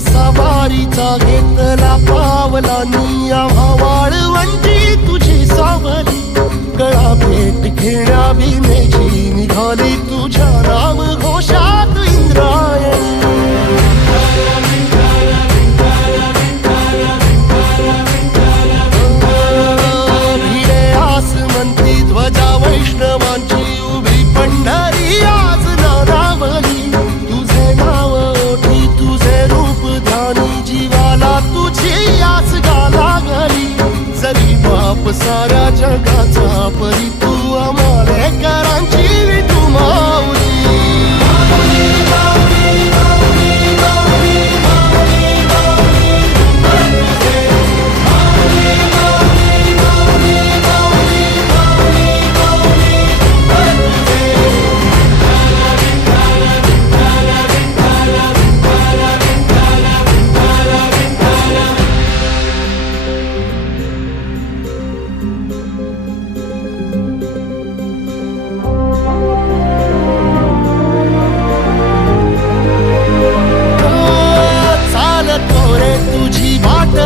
सवारीचा घेतला पावलांनी आम्हा वाळवंटी तुझी सावली गळा भेट घेण्या भीमेची निघाली तुझ्या नाम घोषात इंद्रायणी भिडे आसमंती ध्वजा वैष्णवांची उभी पंढरी आज नारावली तुझे नाव ओठी तुझे रूप ध्यानी जीवाला तुझी आस गा लागली जरी बाप साऱ्या जगाचा परी तू आमालेकरांची विठू माऊली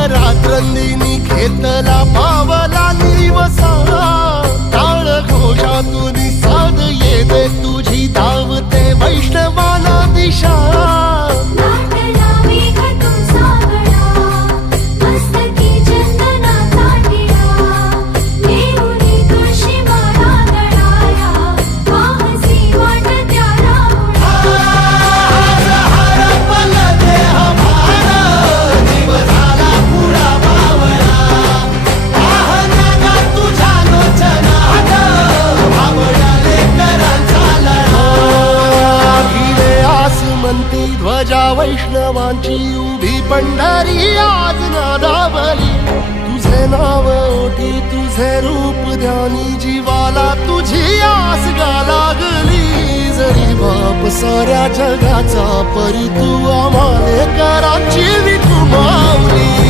रात्रंदिनी घेतला पावला निवसा टाळ घोषातून साध येते तुझी धावते वैष्णवाला दिशा ध्वजा वैष्णवांची उभी पंढरी आज नादावली तुझे नाव ओठी तुझे रूप ध्यानी जीवाला तुझी आस गा लागली जरी बाप साऱ्या जगाचा परी तू आमालेकरांची विठू माऊली